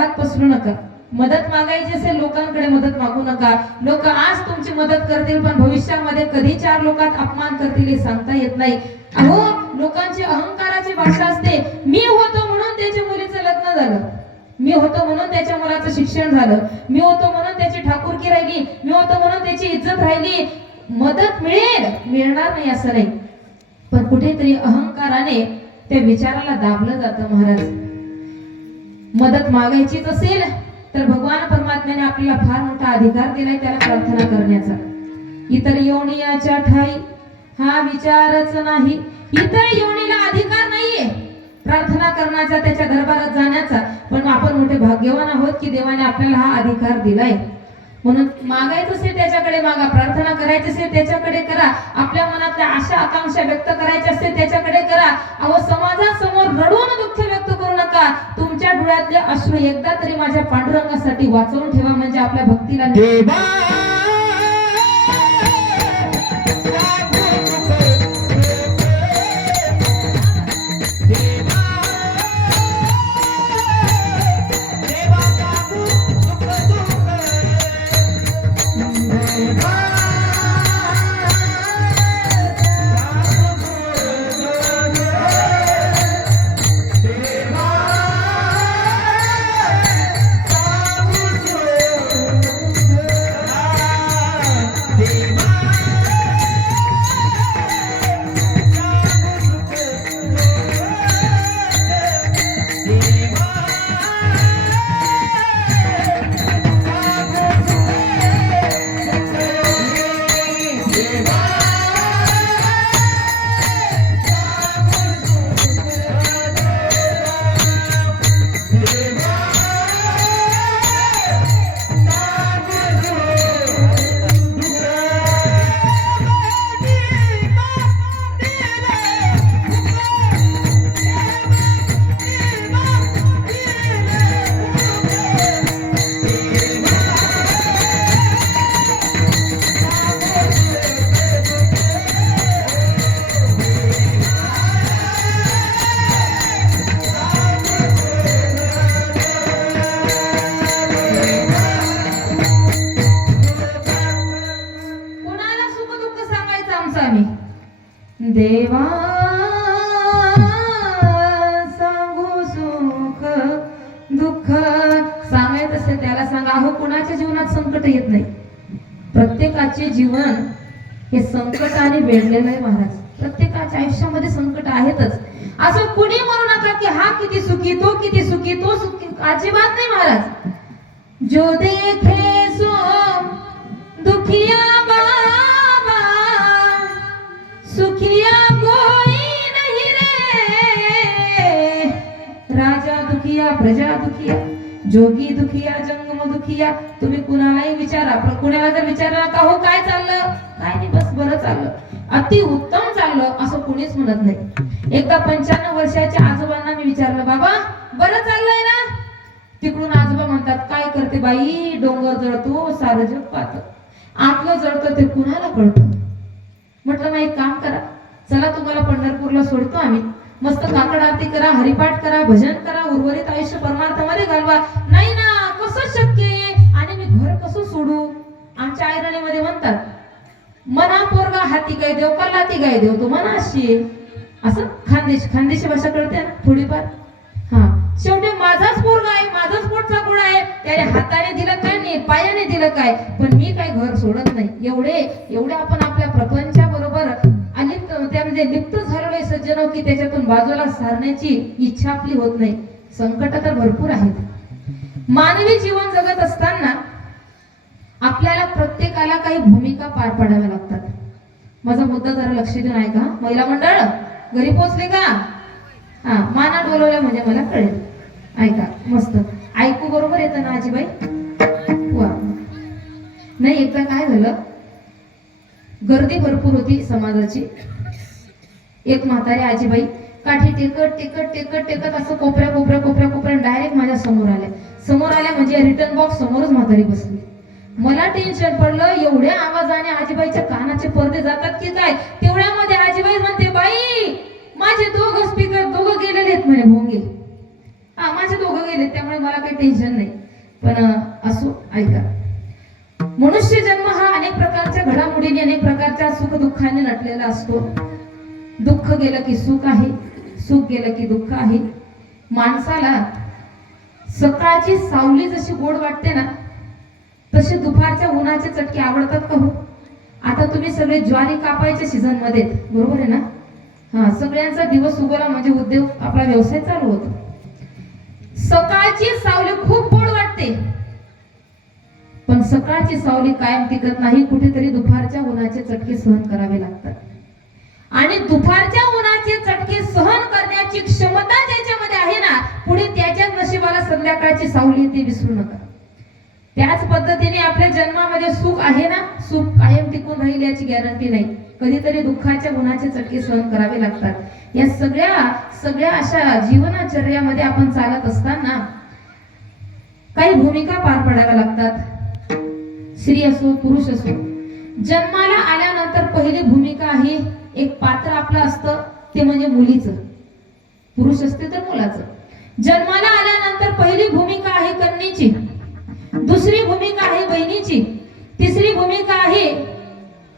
हात पसरू नका. मदत मागायची असेल लोकांकडे मदत मागू नका. लोक आज तुमची मदत करतील पण भविष्यामध्ये कधी चार लोकात अपमान करतील हे सांगता येत नाही. अहो लोकांची अहंकाराची भाषा असते. मी होतो म्हणून त्याच्या मुलीचं लग्न झालं, मी होतो म्हणून त्याच्या मुलाचं शिक्षण झालं, मी होतो म्हणून त्याची ठाकूरकी राहिली, मी होतो म्हणून त्याची इज्जत राहिली. मदत मिळेल, मिळणार नाही असं नाही, पण कुठेतरी अहंकाराने त्या विचाराला दाबलं जातं. महाराज मदत मागायचीच असेल तर भगवान परमात्म्याने आपल्याला फार मोठा अधिकार दिलाय त्याला प्रार्थना करण्याचा. इतर योनियाच्या ठाई हा विचारच नाही. इतर योनीला अधिकार नाहीये प्रार्थना करण्याचा, त्याच्या दरबारात जाण्याचा, पण आपण मोठे भाग्यवान आहोत की देवाने आपल्याला हा अधिकार दिलाय. म्हणून मागायचं असेल त्याच्याकडे मागा, प्रार्थना करायची असेल त्याच्याकडे करा, आपल्या मनातल्या आशा आकांक्षा व्यक्त करायच्या असतील त्याच्याकडे करा. अहो समाजासमोर रडून दुःख व्यक्त करू नका. तुमच्या डोळ्यातले अश्रू एकदा तरी माझ्या पांडुरंगासाठी वाचवून ठेवा, म्हणजे आपल्या भक्तीला देवा सांगू सुख दुःख सांगायचं असेल त्याला सांगा. अहो कुणाच्या जीवनात संकट येत नाही, प्रत्येकाचे जीवन हे संकटाने वेढलेलं आहे महाराज. प्रत्येकाच्या आयुष्यामध्ये संकट आहेतच. असं कुणी म्हणू नका की हा किती सुखी, तो किती सुखी, तो सुखी, अजिबात नाही महाराज. जो देखे सो दुखिया बाबा, सुखिया कोई नहीं रे. राजा दुखिया प्रजा दुखिया, जोगी दुखिया जंगम दुखिया. तुम्ही कुणालाही विचारा, पण कुणाला जर विचारला का हो काय चाललं, काय नाही बस बरं चाललं, अति उत्तम चाललं, असं कुणीच म्हणत नाही. एकदा 95 वर्षाच्या आजोबांना मी विचारलं, बाबा बरं चाललंय ना? तिकडून आजोबा म्हणतात, काय करते बाई, डोंगर जळतो सारं जग पाहतं, आतलं जळतं ते कुणाला कळतं. म्हटलं मग एक काम करा, चला तुम्हाला पंढरपूरला सोडतो आम्ही, मस्त काकड आरती करा, हरिपाठ करा, भजन करा, उर्वरित आयुष्य परमार्थामध्ये घालवा. नाही ना, कसं शक्य आहे, आणि मी घर कसं सोडू? आमच्या आयरणीमध्ये म्हणतात, मना पोरगा हाती काय देव, कल्लाती काय देव, तो मना अशी. असं खानदेशी भाषा कळते ना थोडीफार. हा, शेवटी माझाच पोरगा आहे, माझाच पोटचा गोळा आहे, त्याने हाताने दिलं काय नाही, पायाने दिलं काय, पण मी काय घर सोडत नाही. एवढे आपण आपल्या प्रपंचाबरोबर अलिप्त, त्यामध्ये लिप्त झालेलो सज्जनो की त्याच्यातून बाजूला सारण्याची इच्छा आपली होत नाही. संकट तर भरपूर आहेत. मानवी जीवन जगत असताना आपल्याला प्रत्येकाला काही भूमिका पार पाडाव्या लागतात. माझा मुद्दा जरा लक्ष देऊन ऐका. महिला मंडळ घरी पोहोचले का? हा, माना डोलवल्या म्हणजे मला कळेल. ऐका, मस्त ऐकू बरोबर येतं ना आजीबाई? वा. नाही, एकदा काय झालं, गर्दी भरपूर होती समाजाची. एक म्हातारी आजीबाई काठी टेकत असं कोपऱ्या डायरेक्ट माझ्या समोर आल्या म्हणजे रिटर्न बॉक्स समोरच म्हातारी बसली. मला टेन्शन पडलं, एवढ्या आवाजाने आजीबाईच्या कानाचे पडदे जातात की काय. तेवढ्यामध्ये आजीबाई म्हणते, बाई माझे दोघं स्पीकर गेलेले आहेत म्हणे भोंगे. माझे दोघं गेले त्यामुळे मला काही टेन्शन नाही. पण असो, ऐका. मनुष्य जन्म हा अनेक प्रकारच्या घडामोडीने अनेक प्रकारच्या सुख दुःखाने नटलेला असतो. दुःख गेलं की सुख आहे, सुख गेलं की दुःख आहे. माणसाला सकाळची सावली जशी गोड वाटते ना, तसे दुपारच्या उन्हाचे चटके आवडतात का हो? आता तुम्ही सगळे ज्वारी कापायच्या सीझन मध्ये, बरोबर आहे ना? हा, सगळ्यांचा दिवस उगवला म्हणजे उद्योग, आपला व्यवसाय चालू होतो. सकाळची सावली खूप गोड वाटते, पण सकाळची सावली कायम टिकत नाही. कुठेतरी दुपारच्या उन्हाचे चटके सहन करावे लागतात. आणि दुपारच्या उन्हाचे चटके सहन करण्याची क्षमता ज्याच्यामध्ये आहे ना, पुढे त्याच्याच नशिबाला संध्याकाळची सावली ते विसरू नका. त्याच पद्धतीने आपल्या जन्मामध्ये सुख आहे ना, सुख कायम टिकून राहील याची गॅरंटी नाही. कधीतरी दुःखाच्या उन्हाचे चटके सहन करावे लागतात. या सगळ्या अशा जीवनाचर्यामध्ये आपण चालत असताना काही भूमिका पार पाडाव्या लागतात. स्त्री असो पुरुष असो, जन्माला आल्यानंतर पहिली भूमिका आहे, एक पात्र आपलं असतं, ते म्हणजे मुलीचं. पुरुष असते तर मुलाचं. जन्माला आल्यानंतर पहिली भूमिका आहे कन्येची, दुसरी भूमिका आहे बहिणीची, तिसरी भूमिका आहे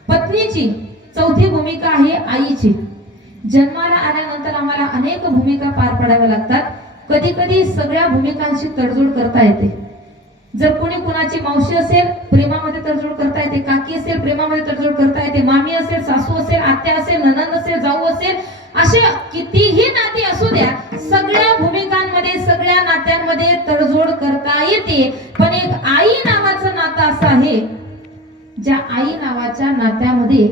पत्नीची, चौथी भूमिका आहे आईची. जन्माला आल्यानंतर आम्हाला अनेक भूमिका पार पाडाव्या लागतात. कधी कधी सगळ्या भूमिकांशी तडजोड करता येते. जर कोणी कुणाची मावशी असेल, प्रेमामध्ये तडजोड करता येते. काकी असेल, प्रेमामध्ये तडजोड करता येते. मामी असेल, सासू असेल, आत्या असेल, नणंद असेल, जाऊ असेल, असे कितीही नाती असू द्या, सगळ्या भूमिकांमध्ये सगळ्या नात्यांमध्ये तडजोड करता येते. पण एक आई नावाचं नातं असं आहे, ज्या आई नावाच्या नात्यामध्ये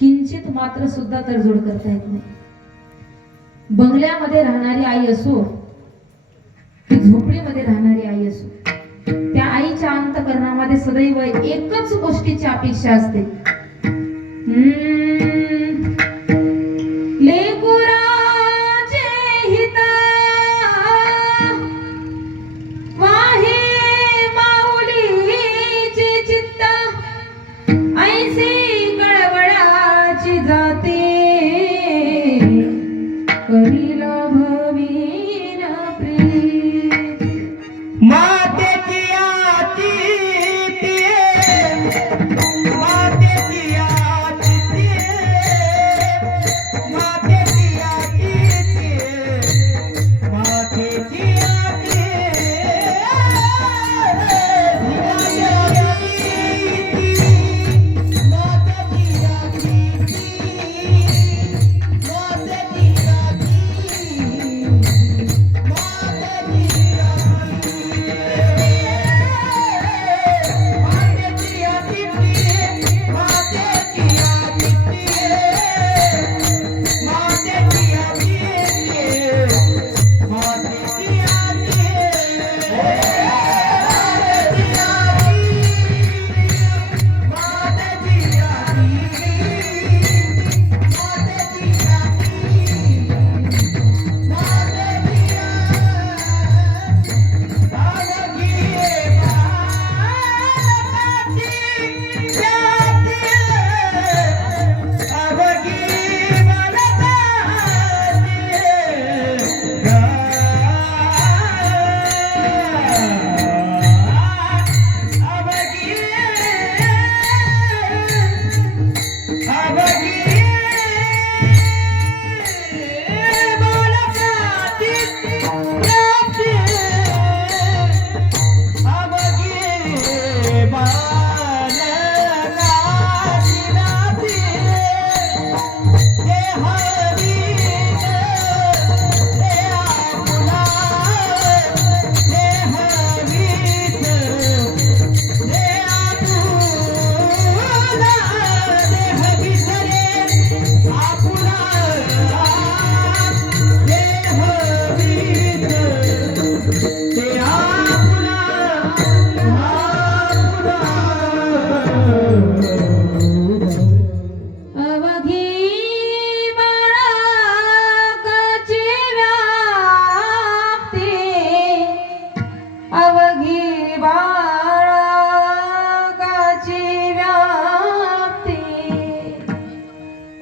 किंचित मात्र सुद्धा तडजोड करता येत नाही. बंगल्यामध्ये राहणारी आई असो की झोपडीमध्ये राहणारी आई असो, त्या आईच्या अंतःकरणामध्ये सदैव एकच गोष्टीची अपेक्षा असते. लेकुराचे हित वाहे माऊलीचे चित्त, ऐसे कळवळाची जाते करील भवीन प्रीत. मातेची आती मातेची आती मातेची आती मातेची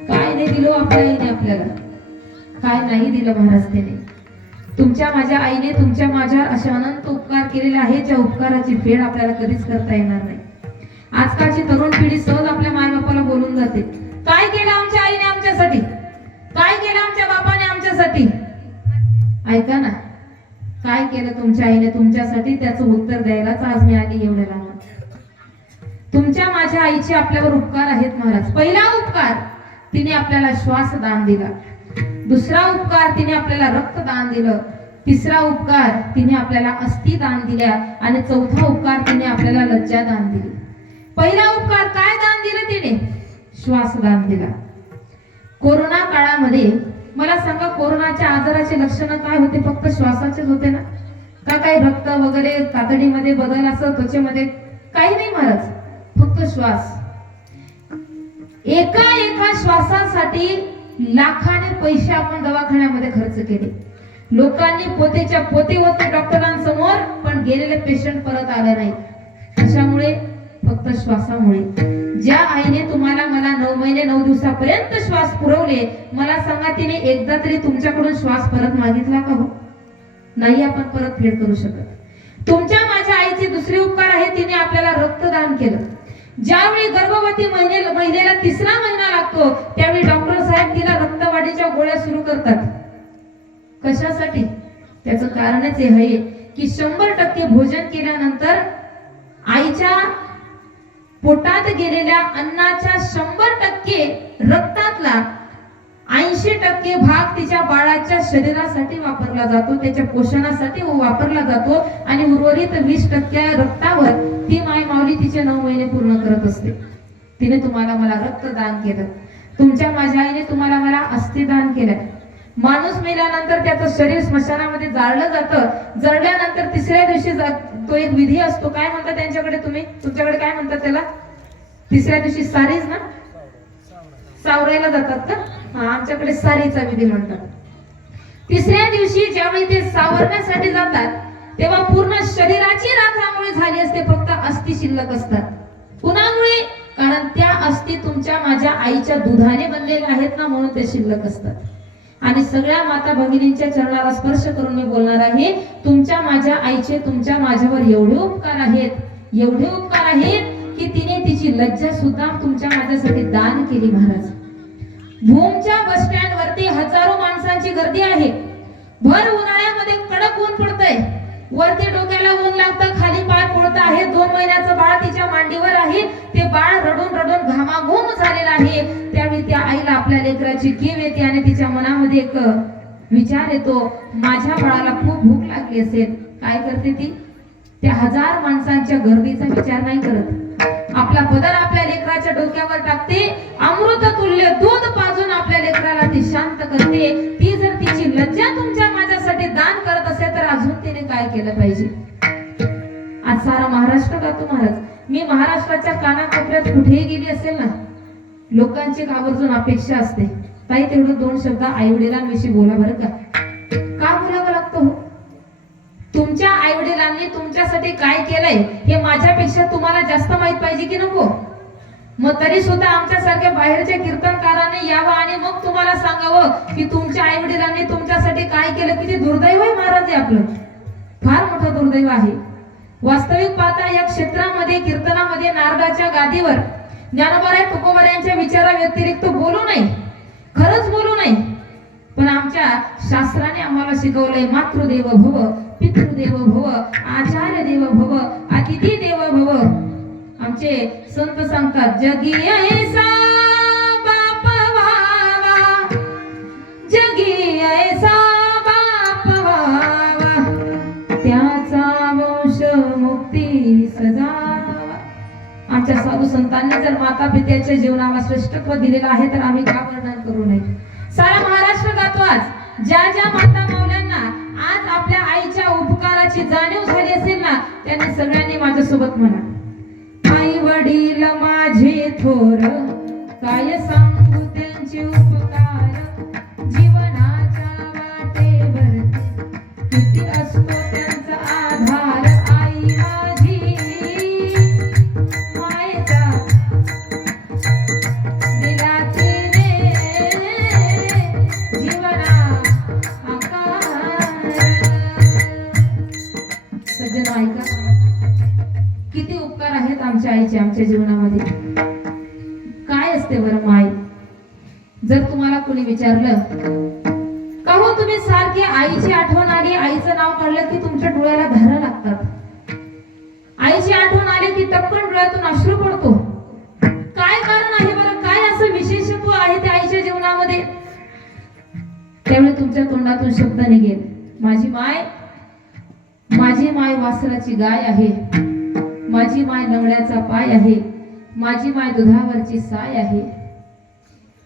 काय नाही दिलं आपल्या आईने आपल्याला, काय नाही दिलं महाराज त्याने. तुमच्या माझ्या आईने तुमच्या माझ्यावर असे अनंत उपकार केलेले आहेत, ज्या उपकाराची फेड आपल्याला कधीच करता येणार नाही. आजकालची तरुण पिढी सहज आपल्या मायबापाला बोलून जाते, काय केलं आमच्या आईने आमच्यासाठी, काय केलं आमच्या बापाने आमच्यासाठी. ऐका ना, काय केलं तुमच्या आईने तुमच्यासाठी त्याचं उत्तर द्यायलाच आज मी आली एवढ्या लांब. तुमच्या माझ्या आईचे आपल्यावर उपकार आहेत महाराज. पहिला उपकार, तिने आपल्याला श्वास दान दिला. दुसरा उपकार, तिने आपल्याला रक्तदान दिलं. तिसरा उपकार, तिने आपल्याला अस्थि दान दिल्या. आणि चौथा उपकार, तिने आपल्याला लज्जा दान दिली. पहिला उपकार काय दान दिलं तिने? श्वास दान दिला. कोरोना काळामध्ये मला सांगा, कोरोनाच्या आजाराचे लक्षण काय होते? फक्त श्वासाचेच होते ना? का काही रक्त वगैरे कातडीमध्ये बदल असं त्वचेमध्ये काही नाही महाराज, फक्त श्वास. एका एका श्वासासाठी लाखाने पैसे आपण दवाखान्यामध्ये खर्च केले. लोकांनी पोतेच्या पोते होते डॉक्टरांसमोर, पण गेलेले पेशंट परत आले नाही. कशामुळे? फक्त श्वासामुळे. ज्या आईने तुम्हाला मला 9 महिने 9 दिवसापर्यंत श्वास पुरवले, मला सांगा तिने एकदा तरी तुमच्याकडून श्वास परत मागितला का? हो, नाही आपण परत फेड करू शकत. तुमच्या माझ्या आईचे दुसरे उपकार आहे, तिने आपल्याला रक्तदान केलं. ज्यावेळी गर्भवती महिलेला 3रा महिना लागतो, त्यावेळी डॉक्टर साहेब तिला रक्तवाढीच्या गोळ्या सुरू करतात. कशासाठी? त्याचं कारणच हे आहे की 100% भोजन केल्यानंतर आईच्या पोटात गेलेल्या अन्नाच्या 100% रक्तातला 80% भाग तिच्या बाळाच्या शरीरासाठी वापरला जातो, त्याच्या पोषणासाठी वापरला जातो. आणि उर्वरित 20% रक्तावर ती माय माऊली तिचे 9 महिने पूर्ण करत असते. तिने तुम्हाला मला रक्तदान केलं. तुमच्या माझ्या आईने तुम्हाला मला अस्थिदान केलं. माणूस मेल्यानंतर त्याचं शरीर स्मशानामध्ये जाळलं जातं. जळल्यानंतर 3ऱ्या दिवशी तो एक विधी असतो. काय म्हणतात त्यांच्याकडे? तुमच्याकडे काय म्हणतात त्याला? 3ऱ्या दिवशी सारीच ना, सावरायला जातात का? हा, आमच्याकडे सारीचा विधी म्हणतात. 3ऱ्या दिवशी ज्यावेळी ते सावरण्यासाठी जातात, तेव्हा पूर्ण शरीराची राखामुळे झाली असते, फक्त अस्थि शिल्लक असतात. कुणामुळे? कारण त्या अस्थि तुमच्या माझ्या आईच्या दुधाने बनलेल्या आहेत ना, म्हणून ते शिल्लक असतात. आणि सगळ्या माता भगिनींच्या चरणाला स्पर्श करून मी बोलणार आहे, तुमच्या माझ्या आईचे तुमच्या माझ्यावर एवढे उपकार आहेत, एवढे उपकार आहेत की तिने तिची लज्जा सुद्धा तुमच्या माझ्यासाठी दान केली महाराज. भूमच्या बस स्टँड वरती हजारो माणसांची गर्दी आहे. भर उन्हाळ्यामध्ये कडक ऊन पडतंय, वरती डोक्याला ऊन लागतं, खाली पाय पोळत आहे. 2 महिन्याचं बाळ तिच्या मांडीवर आहे. ते बाळ रडून रडून घामाघूम झालेलं आहे. त्यावेळी त्या आईला आपल्या लेकराची कीव येते आणि तिच्या मनामध्ये एक विचार येतो, माझ्या बाळाला खूप भूक लागली असेल. काय करते ती? त्या 1000 माणसांच्या गर्दीचा विचार नाही करत. आपला पदर आपल्या लेकराच्या डोक्यावर टाकते, अमृत तुल्य दूध पाजून आपल्या लेकराला ती शांत करते. ती जर तिची लज्जा तुमच्या माझ्यासाठी दान करत असेल, तर अजून तिने काय केलं पाहिजे? आज सारा महाराष्ट्र गातो महाराज. मी महाराष्ट्राच्या कानाकोपऱ्यात कुठेही गेली असेल ना, लोकांची आवर्जून अपेक्षा असते, ताई तेवढं 2 शब्द आई वडिलांविषयी बोला बरं का. का बोलावं लागतं? हो, तुमच्या आई वडिलांनी तुमच्यासाठी काय केलंय हे माझ्यापेक्षा तुम्हाला जास्त माहित पाहिजे की नको? मग तरी सुद्धा आमच्यासारख्या बाहेरच्या कीर्तनकारांनी यावं आणि मग तुम्हाला सांगावं की तुमच्या आई वडिलांनी तुमच्यासाठी काय केलं. किती दुर्दैव आहे महाराज, आपलं फार मोठं दुर्दैव आहे. वास्तविक पाहता या क्षेत्रामध्ये कीर्तनामध्ये नारदाच्या गादीवर ज्ञानोबा तुकोबऱ्यांच्या विचारा व्यतिरिक्त बोलू नये, खरंच बोलू नये. पण आमच्या शास्त्राने आम्हाला शिकवलंय, मातृदेव भव, पितृदेव भव, आचार्य देव भव, अतिथी देव भव. आमचे संत सांगतात, जगी ऐसा बाप व्हावा, जगी ऐसा बाप व्हावा, त्याचा वंश मुक्ती सजावा. आमच्या साधू संतांनी जर माता पित्याच्या जीवनाला श्रेष्ठत्व दिलेलं आहे, तर आम्ही का वर्णन करू नये? सारा महाराष्ट्र गातो आज. ज्या ज्या माता माऊल्यांना आज आपल्या आईच्या उपकाराची जाणीव झाली असेल ना, त्यांनी सगळ्यांनी माझ्यासोबत म्हणा, आई वडील माझे थोर, काय सांगू त्यांचे उपकार, जीवनाच्या वाटेवरती किती असतो त्यांचा आधार. आई माझी मायेचा दिला तिने जीवना आकार. सर्वजण ऐका, किती उपकार आहेत आमच्या आईचे आमच्या जीवनामध्ये. काय असते बरं माय? जर तुम्हाला कोणी विचारलं का हो तुम्ही सारखी आईची आठवण आली, आईचं नाव काढलं की तुमच्या डोळ्याला धारा लागतात, आईची आठवण आली की टपकन डोळ्यातून अश्रू पडतो, काय कारण आहे बरं? काय असं विशेषत्व आहे त्या आईच्या जीवनामध्ये? त्यामुळे तुमच्या तोंडातून शब्द निघेल, माझी माय, माझी माय वासराची गाय आहे, माझी माय लंगड्याचा पाय आहे, माझी माय दुधावरची साय आहे.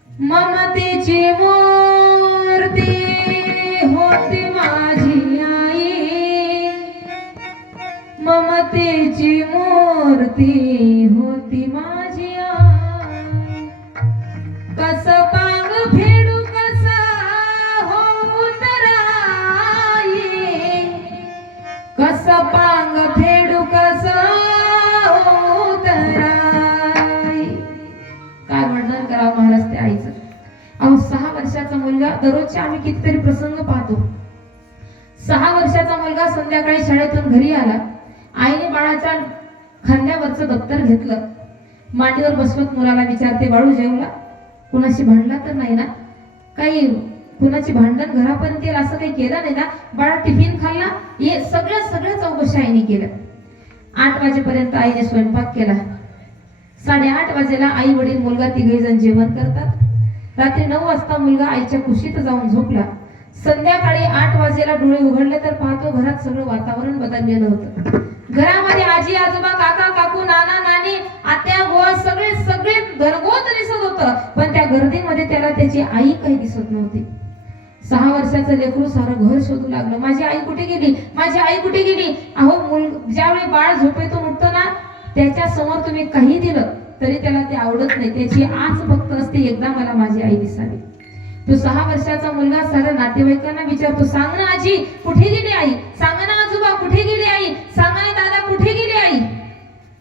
ममतेची मूर्ती होती माझी आई, ममतेची मूर्ती होती माझी आई. कस पांग फेडू कसा होऊ तर आई, कस पांग फेडू कसा होऊ तर आई. काय वर्णन करावं महाराज त्या आईचं. अहो 6 वर्षाचा मुलगा, दररोजचे आम्ही कितीतरी प्रसंग पाहतो. 6 वर्षाचा मुलगा संध्याकाळी शाळेतून घरी आला, आईने बाळाच्या खांद्यावरचं दप्तर घेतलं, मांडीवर बसवत मुलाला विचारते, बाळू जेवला? कुणाशी भांडला तर नाही ना? काही कुणाची भांडण घरापर्यंत येईल असं काही केलं नाही ना? बाळा टिफिन खाल्ला? हे सगळ्या चौकशी आईने केलं. 8 वाजेपर्यंत आईने स्वयंपाक केला. 8:30 वाजेला आई वडील मुलगा तिघे जण जेवण करतात. रात्री 9 वाजता मुलगा आईच्या कुशीत जाऊन झोपला. संध्याकाळी 8 वाजेला डोळे उघडले तर पाहतो घरात सगळं वातावरण बदललेलं होतं. घरामध्ये आजी आजोबा, काका काकू, नाना नानी, आत्या बुवा सगळे घरगोत दिसत होतं, पण त्या गर्दीमध्ये त्याला त्याची आई काही दिसत नव्हती. 6 वर्षाचं लेकरू सारं घर शोधू लागलं, माझी आई कुठे गेली, माझी आई कुठे गेली. अहो ज्यावेळी बाळ झोपेतून उठतं ना, त्याच्या समोर तुम्ही काही दिलं तरी त्याला ते आवडत नाही, त्याची आस फक्त असते एकदा मला माझी आई दिसावी. तो 6 वर्षाचा मुलगा साऱ्या नातेवाईकांना विचारतो, सांग ना आजी कुठे गेली आई, सांग ना आजोबा कुठे गेली आई, सांग ना दादा कुठे गेली आई.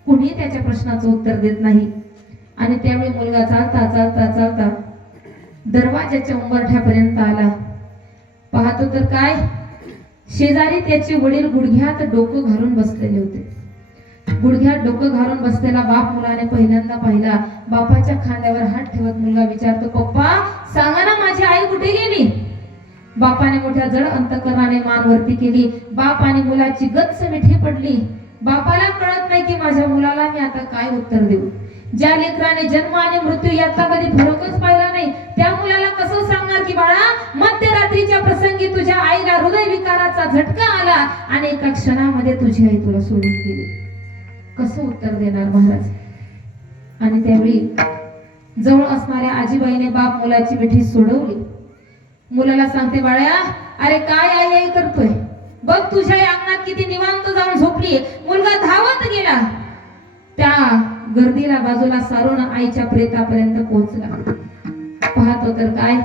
कुणी त्याच्या प्रश्नाचं उत्तर देत नाही. आणि त्यावेळी मुलगा चालता चालता चालता दरवाजाच्या उंबरठ्यापर्यंत आला. पाहतो तर काय, शेजारी त्याचे वडील गुडघ्यात डोकं घालून बसलेले होते. गुडघ्यात डोकं घालून बसलेला बाप मुलाने पहिल्यांदा पाहिला. बापाच्या खांद्यावर हात ठेवत मुलगा विचारतो, पप्पा सांगा ना माझी आई कुठे गेली. बापाने मोठ्या जड अंतकरणाने मान वरती केली. बाप आणि मुलाची गच्च मिठी पडली. बापाला कळत नाही की माझ्या मुलाला मी आता काय उत्तर देऊ. ज्या लेकराने जन्म आणि मृत्यू यातला कधी फरकच पाहिला नाही, त्या मुलाला कसं सांगणार की बाळा मध्यरात्रीच्या प्रसंगी तुझ्या आईला हृदय विकाराचा झटका आला आणि एका क्षणामध्ये तुझी आई तुला सोडून गेली. कसं उत्तर देणार महाराज. आणि त्यावेळी जवळ असणाऱ्या आजीबाईने बाप मुलाची मिठी सोडवली. मुलाला सांगते, बाळा अरे काय आई आई करतोय, बघ तुझ्या अंगणात किती निवांत जाऊन झोपली. मुलगा धावत गेला, त्या गर्दीला बाजूला सारून आईच्या प्रेतापर्यंत पोहोचला. पाहतो तर काय,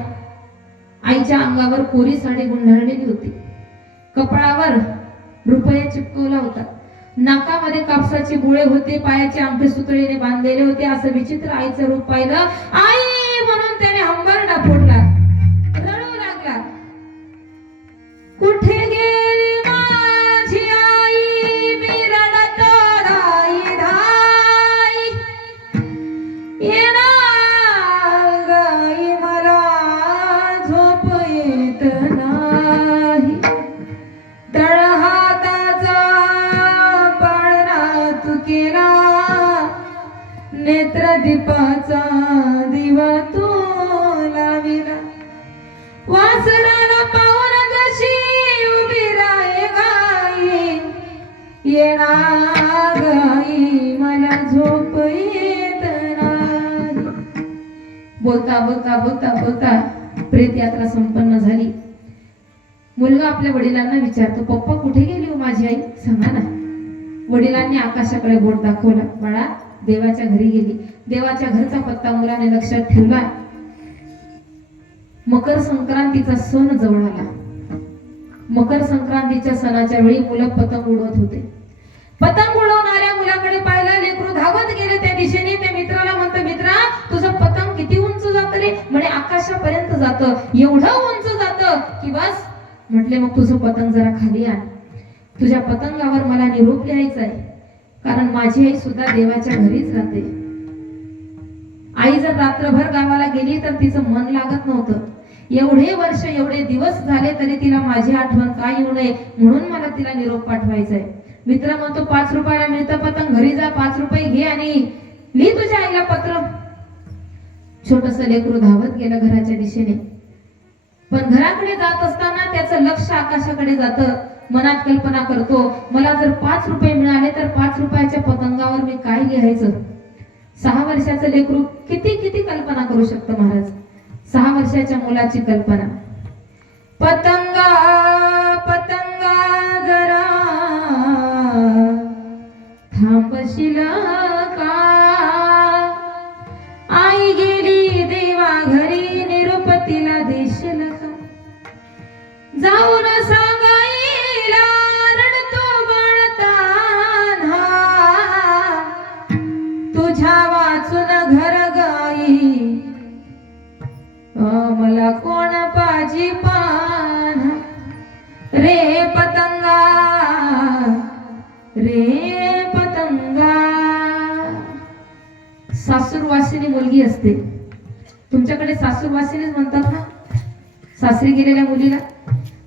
आईच्या अंगावर कोरी साडी गुंढाळलेली होती, कपाळावर रुपया चिपकवला होता, नाकामध्ये कापसाचे गोळे होते, पायाचे अंगठे सुतळीने बांधलेले होते. असं विचित्र आईचं रूप पाहिलं, आई म्हणून त्याने हंबरडा फोडला, रडू लागला. कुठे गेली माझी आई, मी रडतो धाई धाई, येणार गाई मला झोप येत नाही. तळहाताचा पाळणा तू केला, नेत्रदीपाचा दिवा तू लाविला. वासराला पाहून जशी उभी राहे गाई, येणार गाई मला झोप येत नाही. बोलता बोलता बोलता बोलता प्रेत यात्रा संपन्न झाली. मुलगा आपल्या वडिलांना विचारतो, पप्पा कुठे गेली हो माझी आई, सांगा ना. वडिलांनी आकाशाकडे बोट दाखवला, बाळा देवाच्या घरी गेली. देवाच्या घरचा पत्ता मुलाने लक्षात ठेवला. मकर संक्रांतीचा सण जवळ आला. मकर संक्रांतीच्या सणाच्या वेळी मुलं पतंग उडवत होते. पतंग उडवणाऱ्या मुलाकडे पाहिलं, लेकरू धावत गेले त्या दिशेने. त्या मित्राला म्हणतं, मित्रा तुझं पतंग किती उंच जात रे. म्हणे आकाशापर्यंत जातं. एवढं उंच जातं की बस. म्हटले मग तुझं पतंग जरा खाली आण. तुझ्या पतंगावर मला निरोप लिहायचा आहे, कारण माझी आई सुद्धा देवाच्या घरीच राहते. आई जर रात्रभर गावाला गेली तर तिचं मन लागत नव्हतं. एवढे वर्ष एवढे दिवस झाले तरी तिला माझी आठवण का येऊ नये म्हणून मला तिला निरोप पाठवायचा आहे. मित्र म्हणतो 5 रुपयाला मिळतं पतंग, घरी जा 5 रुपये घे आणि लिही तुझ्या आईला पत्र. छोटस लेकरू धावत गेलं घराच्या दिशेने, पण घराकडे जात असताना त्याचं लक्ष आकाशाकडे जातं. मनात कल्पना करतो, मला जर 5 रुपये मिळाले तर 5 रुपयाच्या पतंगावर मी काय लिहायचं. 6 वर्षाचं लेकरू किती किती कल्पना करू शकतं महाराज. 6 वर्षाच्या मुलाची कल्पना. पतंगा पतंगा जरा थांबशील का, आई गेली देवा घरी निरोप तिला देशील का. जाऊन सांगाईला रडतो बाळताना, तुझ्या वाचून घर गाई मला कोण पाजी पान. रे पतंगा रे पतंगा. सासूरवासिनी मुलगी असते. तुमच्याकडे सासूरवासिनीच म्हणतात ना सासरी गेलेल्या मुलीला.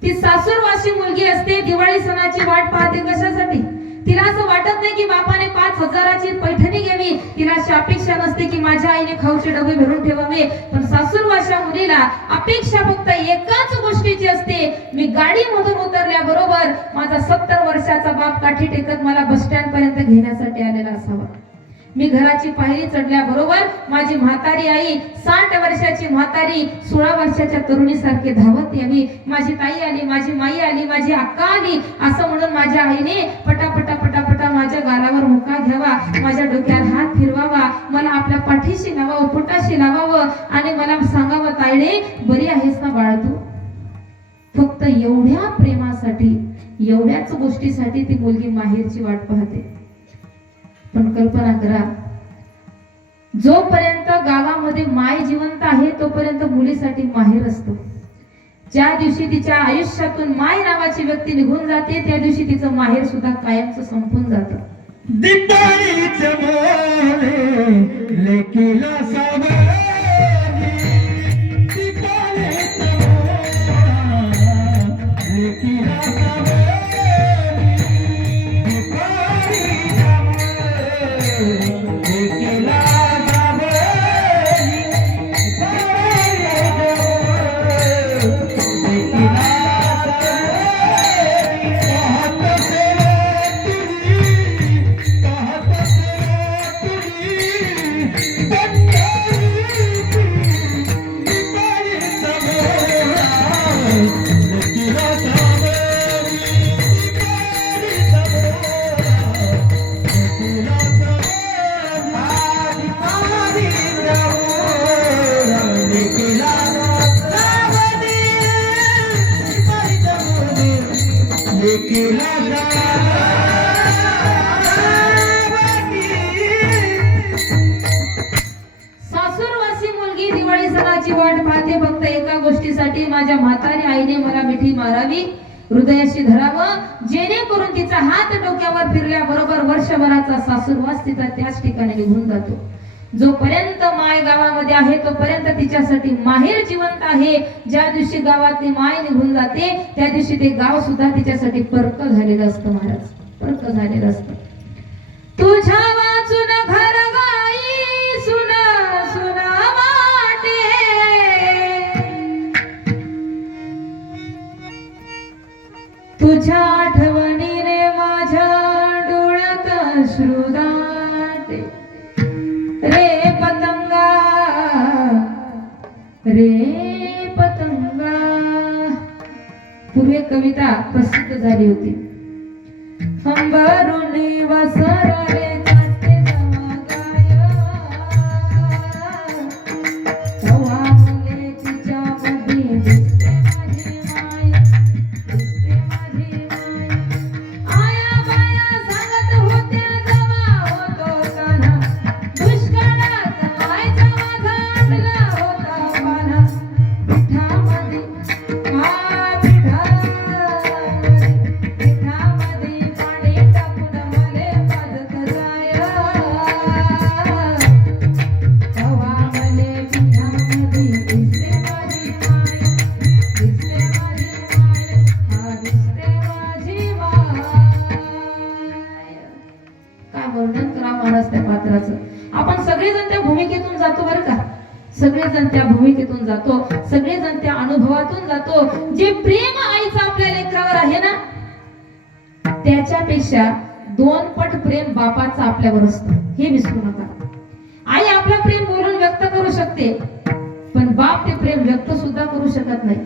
ती सासूरवासी मुलगी असते. दिवाळी सणाची वाट पाहते. कशासाठी? तिला असं वाटत नाही की बापाने 5,000ची पैठणी घ्यावी. तिला अशी अपेक्षा नसते की माझ्या आईने खाऊचे डबे भरून ठेवावे. पण सासूरवाशा मुलीला अपेक्षा फक्त एकाच गोष्टीची असते, मी गाडी मधून उतरल्याबरोबर माझा 70 वर्षाचा बाप काठी टेकत मला बस स्टँड पर्यंत घेण्यासाठी आलेला असावा. मी घराची पायरी चढल्याबरोबर माझी म्हातारी आई 60 वर्षाची म्हातारी 16 वर्षाच्या तरुणीसारखी धावत यावी. माझी ताई आली, माझी माई आली, माझी अक्का आली असं म्हणून माझ्या आईने पटापटा पटापटा माझ्या गालावर मुका घ्यावा, माझ्या डोक्यावर हात फिरवावा, मला आपल्या पाठीशी लावावं, पोटाशी लावावं आणि मला सांगावं, ताईडे बरी आहेस ना बाळा तू. फक्त एवढ्या प्रेमासाठी, एवढ्याच गोष्टीसाठी ती मुलगी माहेरची वाट पाहते. पण कल्पना करा, जोपर्यंत गावामध्ये माय जिवंत आहे तोपर्यंत मुलीसाठी माहेर असतो. ज्या दिवशी तिच्या आयुष्यातून माय नावाची व्यक्ती निघून जाते त्या दिवशी तिचं माहेर सुद्धा कायमचं संपून जातं. दिवाळीचे मोरे लेकीला सावली, दिवाळीचे मोरे लेकीला सावली, सासूरवासी मुलगी दिवाळी सणाची वाट पाहते फक्त एका गोष्टीसाठी, माझ्या म्हातारी आईने मला मिठी मारावी, हृदयाशी धरावं, जेणेकरून तिचा हात डोक्यावर फिरल्याबरोबर वर्षभराचा सासूरवास तिचा त्याच ठिकाणी निघून जातो. जोपर्यंत माय गावामध्ये आहे तोपर्यंत तिच्यासाठी माहेर जिवंत आहे. ज्या दिवशी गावातली माय निघून जाते त्या दिवशी ते गाव सुद्धा तिच्यासाठी परक झालेलं असतं महाराज, परक झालेलं असतं. तुझ्या वाचून घर गाई सुना सुना वाटे, तुझ्या आठवणीने माझ्या डोळ्यात अश्रू दाटे. रे पतंगा रे पतंगा. पूर्वी कविता प्रसिद्ध झाली होती. अंबरुनी वसरले जाते जमागाय, तवा मुले तिच्यामध्ये दिसते माझी माय, दिसते माझी माय. आया बाया सांगत होत्या जमा होतो काना, दुष्काळात मायचा माझा आणला होता पाना. पिठामध्ये पिठामध्ये सगळेजण त्या भूमिकेतून जातो बरं का, सगळेजण त्या भूमिकेतून जातो, सगळेजण त्या अनुभवातून जातो. जे प्रेम आईचं आपल्या लेकरावर आहे ना, त्याच्यापेक्षा 2 पट प्रेम बापाचं आपल्यावर असतं, हे विसरू नका. आई आपलं प्रेम बोलून व्यक्त करू शकते, पण बाप ते प्रेम व्यक्त सुद्धा करू शकत नाही.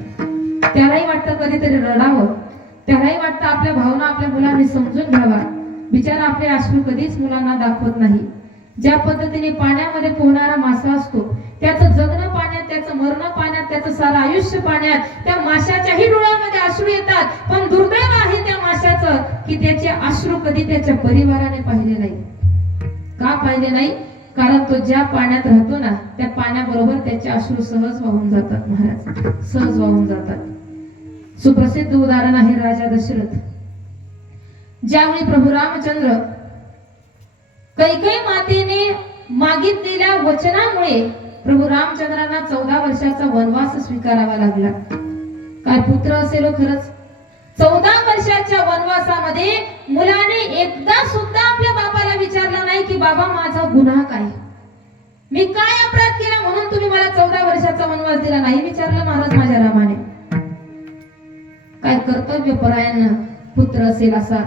त्यालाही वाटतं कधीतरी रडावं, त्यालाही वाटतं आपल्या भावना आपल्या मुलांनी समजून घ्यावा. बिचारा आपले अश्रू कधीच मुलांना दाखवत नाही. ज्या पद्धतीने पाण्यामध्ये पोहणारा मासा असतो, त्याचं जगणं पाण्यात, त्याचं मरणं पाण्यात, त्याचं सारं आयुष्य पाण्यात, त्या माशाच्याही डोळ्यामध्ये अश्रू येतात. पण दुर्दैव आहे त्या माशाचं की त्याचे अश्रू कधी त्याच्या परिवाराने पाहिले नाही. का पाहिले नाही? कारण तो ज्या पाण्यात राहतो ना, त्या पाण्याबरोबर त्याचे अश्रू सहज वाहून जातात महाराज, सहज वाहून जातात. सुप्रसिद्ध उदाहरण आहे राजा दशरथ. ज्यावेळी प्रभू रामचंद्र कैकेयी मातेने मागितलेल्या वचनामुळे प्रभू रामचंद्रांना 14 वर्षाचा वनवास स्वीकारावा लागला. काय पुत्र असेल खरंच. 14 वर्षाच्या वनवासामध्ये मुलाने एकदा सुद्धा आपल्या बापाला विचारलं नाही की बाबा माझा गुन्हा काय, मी काय अपराध केला म्हणून तुम्ही मला 14 वर्षाचा वनवास दिला, नाही विचारलं महाराज माझ्या रामाने. काय कर्तव्य परायण पुत्र असेल असा.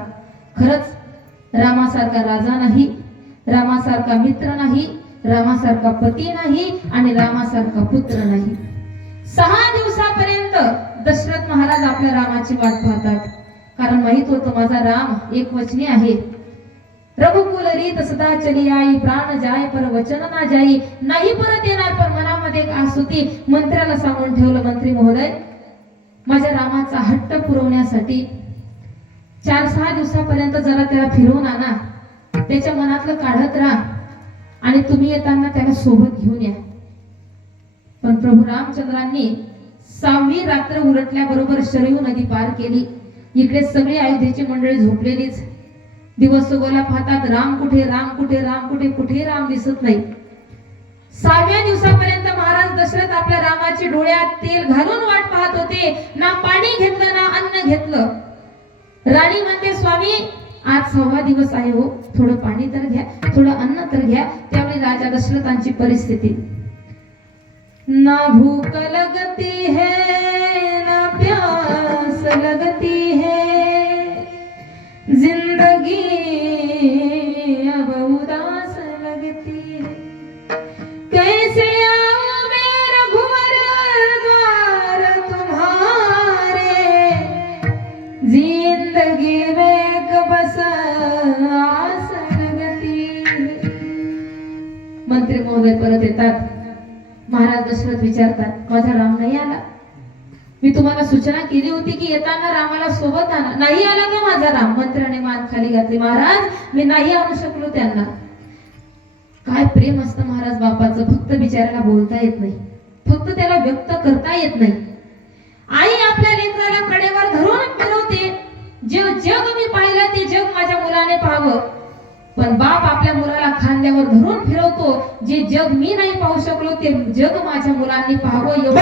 खरंच रामासारखा राजा नाही, रामासारखा मित्र नाही, रामासारखा पती नाही आणि रामासारखा पुत्र नाही. 6 दिवसापर्यंत दशरथ महाराज आपल्या रामाची वाट पाहतात, कारण माहित होतं माझा राम एकवचनी आहे. रघुकुल रीत सदा चली आई, प्राण जाय पर वचन ना जाई, नाही परत येणार. पण मनामध्ये एक आस होती. मंत्र्याला सांगून ठेवलं, मंत्री महोदय माझ्या रामाचा हट्ट पुरवण्यासाठी 4-6 दिवसापर्यंत जरा त्याला फिरवून आणा, त्याच्या मनातलं काढत राहा आणि तुम्ही येताना त्याला सोबत घेऊन या. पण प्रभू रामचंद्रांनी 6वी रात्र उलटल्याबरोबर शरयू नदी पार केली. इकडे सगळी अयोध्येची मंडळी झोपलेलीच. दिवस उगवला पाहतात राम कुठे, राम कुठे, राम कुठे, कुठे राम दिसत नाही. 6व्या दिवसापर्यंत महाराज दशरथ आपल्या रामाची डोळ्यात तेल घालून वाट पाहत होते. ना पाणी घेतलं ना अन्न घेतलं. राणी म्हणते स्वामी आज 6वा दिवस आहे हो, थोडं पाणी तर घ्या, थोडं अन्न तर घ्या. त्यावेळी राजा दशरथांची परिस्थिती, ना भूक लगती है ना प्यास लगती है, जिंदगी अब उदास लगती है, कैसे आऊं मैं रघुवर द्वार तुम्हारे, जिंदगी में बस आस लगती है. मंत्री महोदय परत येतात. महाराज दशरथ विचारतात माझा राम नाही आला, मी तुम्हाला सूचना केली होती की येताना रामाला सोबत आणा, नाही आला का माझा राम? मंत्र्याने मान खाली घातली. महाराज मी नाही आणू शकलो त्यांना. काय प्रेम असतं महाराज बापाचं, फक्त बिचाऱ्याला बोलता येत नाही, फक्त त्याला व्यक्त करता येत नाही. आई आपल्या लेकराला कडेवर धरून फिरवते. जे जग मी पाहिलं ते जग माझ्या मुलाने पाहावं. पण बाप आपल्या मुलाला खांद्यावर धरून फिरवतो. जे जग मी नाही पाहू शकलो ते जग माझ्या मुलांनी पाहावं. एवढं